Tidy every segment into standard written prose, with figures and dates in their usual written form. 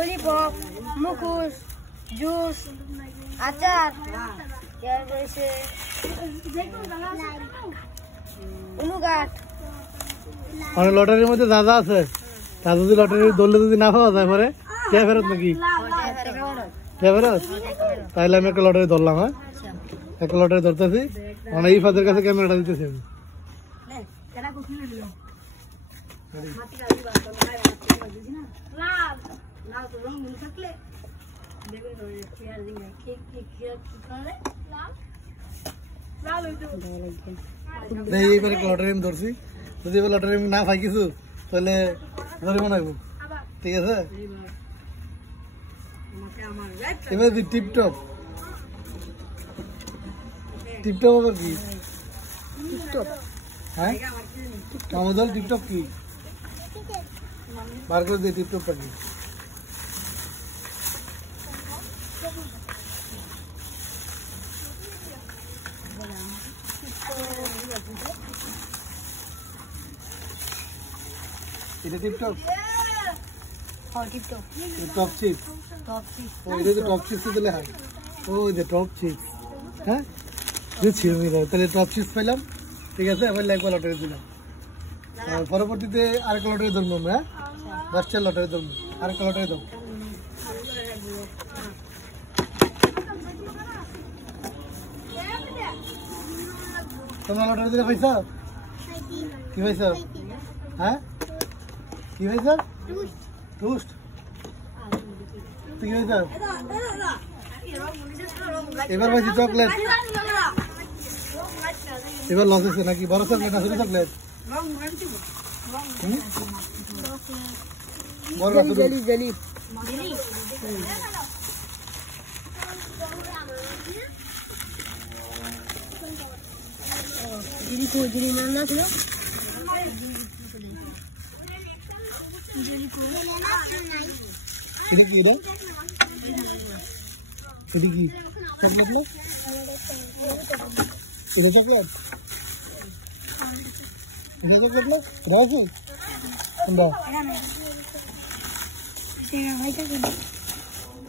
Lollipop, মুখোশ, juice, আচার, উনুগাট। মানে লটারির মধ্যে যা যা আছে তা যদি লটারির দৌড়লে যদি না পাওয়া যায় পরে কে ফেরত নাকি কে ফেরত? তাইলে আমি একটা লটারি ধরলাম। হ্যাঁ, একটা লটারি ধরতেছি, মানে এই ফাদের কাছে ক্যামেরাটা দিতেছি আমি। এইবার একটা লটারি আমি ধরছি, যদি এবার লটারি আমি না পাই কিছু তাহলে ধরবো না, ঠিক আছে? এবার টিপটপ টিপটপ আবার কি? টিপটপ, হ্যাঁ আমাদের টিপটপ কি বার করে দিয়ে টিপটপটা কি? এটা টিপটপ, টপ চিপ, এটা তো টপ চিপস দিলে হয়। ও যে টপ চিপস, হ্যাঁ তাহলে টপ চিপস পাইলাম, ঠিক আছে? এবার একবার লটারি দিলাম, পরবর্তীতে আরেকটা লটারি ধরবো আমরা। হ্যাঁ, 10টা লটারি ধরবো, আরেকটা লটারি দাও। তোমরা লটারি দিলে পাইছ? কি পাইছ? হ্যাঁ, কি পাইছ? টুস্ট। কি পাইছ? এবার পাইছি চকলেট। এবার লস হচ্ছে নাকি? বড় চকলেট না ছোট চকলেট?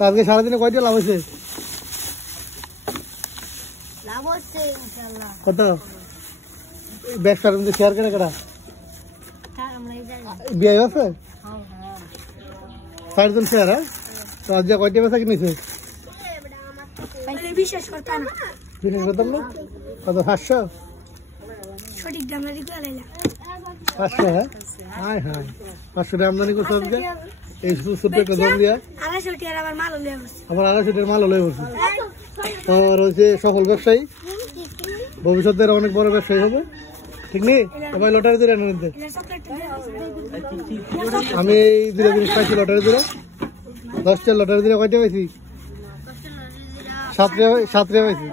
আজকে সারাদিনে কয়টা লাভ হয়েছে? কত? ব্যবসার মধ্যে শেয়ার করে কেটা বিয়ে আছে 60 জন শেয়ার। হ্যাঁ, তো আজকে কয়টা বেচা কিনেছে? বিশ্বাস করতাম না। কত? 700? সঠিক দাম 500? হ্যাঁ, হায় হায়, 500 টাকা আমদানি করছে আজকে এই ছোট্ট একটা দম দিয়া। আবার 250 মাল হলে বলছে। আর হচ্ছে সফল ব্যবসায়ী, ভবিষ্যতের অনেক বড় ব্যবসায়ী হবে, ঠিক নেই? এবার লটারি দিলে আমি এই 2 জিনিস পাইছি লটারি দিলে। 10টা লটারি দিলে কয়টা পাইছি? 7টা পাইছি।